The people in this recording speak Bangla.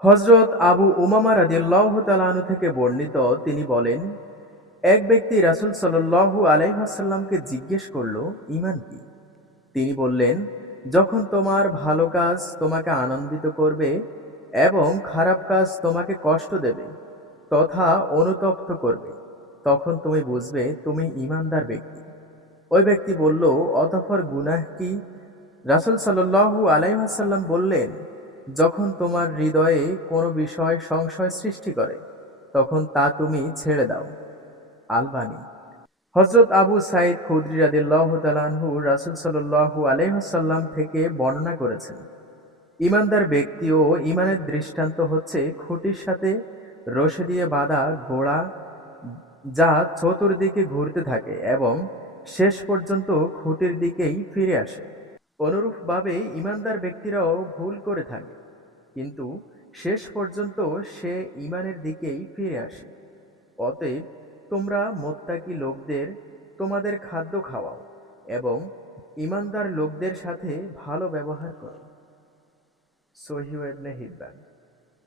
হযরত আবু উমামা রাদিয়াল্লাহু তাআলা আনহু থেকে বর্ণিত, তিনি বলেন, এক ব্যক্তি রাসূল সাল্লাল্লাহু আলাইহি ওয়াসাল্লামকে জিজ্ঞেস করল, ঈমান কি? তিনি বললেন, যখন তোমার ভালো কাজ তোমাকে আনন্দিত করবে এবং খারাপ কাজ তোমাকে কষ্ট দেবে তথা অনুতপ্ত করবে, তখন তুমি বুঝবে তুমি ঈমানদার ব্যক্তি। ওই ব্যক্তি বলল, অতঃপর গুনাহ কি? রাসূল সাল্লাল্লাহু আলাইহি ওয়াসাল্লাম বললেন, যখন তোমার হৃদয়ে কোনো বিষয় সংশয় সৃষ্টি করে তখন তা তুমি ছেড়ে দাও। আলবানী। হযরত আবু সাঈদ খুদরী রাদিয়াল্লাহু তাআলা আনহু রাসূল সাল্লাল্লাহু আলাইহি ওয়াসাল্লাম থেকে বর্ণনা করেছেন, ঈমানদার ব্যক্তি ও ঈমানের দৃষ্টান্ত হচ্ছে খুঁটির সাথে রশি দিয়ে বাঁধা ঘোড়া, যা চতুর্দিকে ঘুরতে থাকে এবং শেষ পর্যন্ত খুঁটির দিকেই ফিরে আসে। অনুরূপভাবে ঈমানদার ব্যক্তিরাও ভুল করে থাকে, কিন্তু শেষ পর্যন্ত সে ঈমানের দিকেই ফিরে আসে। অতএব তোমরা মুত্তাকী লোকদের তোমাদের খাদ্য খাওয়াও এবং ঈমানদার লোকদের সাথে ভালো ব্যবহার করো। সহিহ ইবনে হিব্বান।